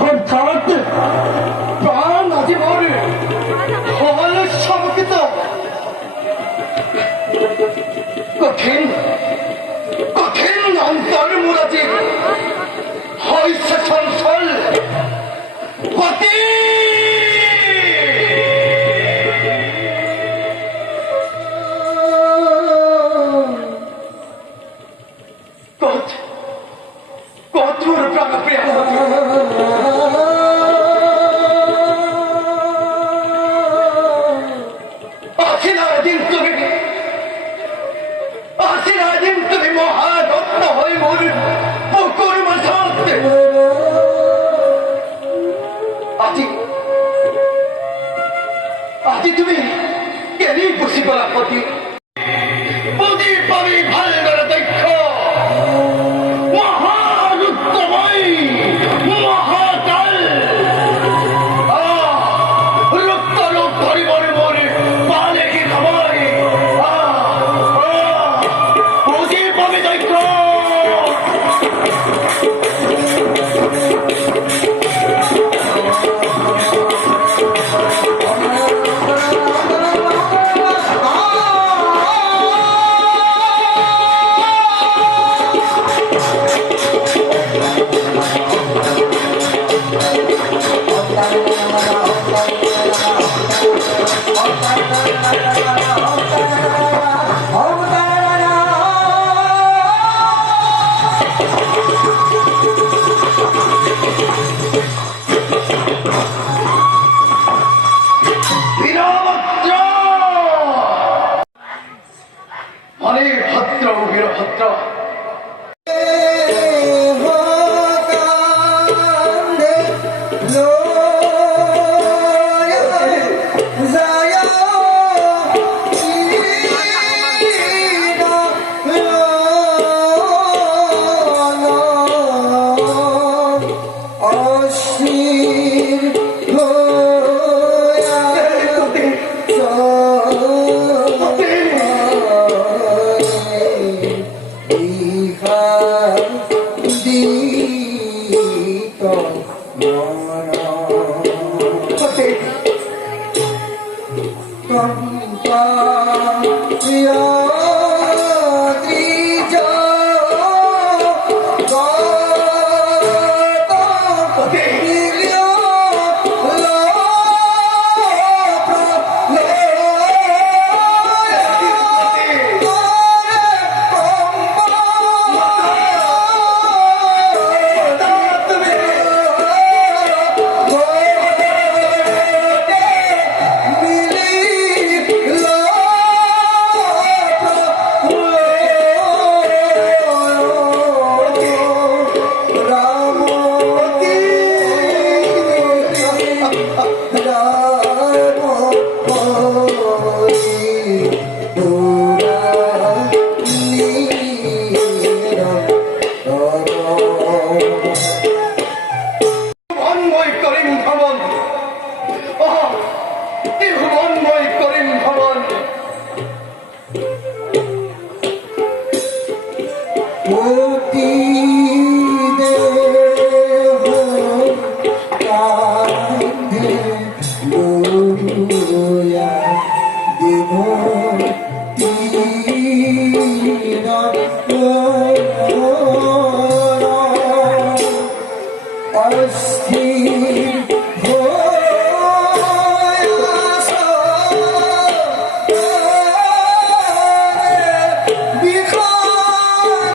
হঠাৎ প্রাণ আজি মোর হল শঙ্কিত। কঠিন কঠিন অন্তর মুরাজি হইছে চঞ্চল গতি। কঠোর প্রাণপ্রিয়া তুমি মহারত্ন হয়ে মোর পুকুর মাঝে আজি তুমি কেনি বুঝি গলা পতি বুঝি পাবি ভালদরে দক্ষ মহারুত্তময় মহাকাল রক্ত রূপ ধরিবর মোর পালে কি খবর বুঝি পাবি দক্ষ। ভদ্র বীরভদ্র Oh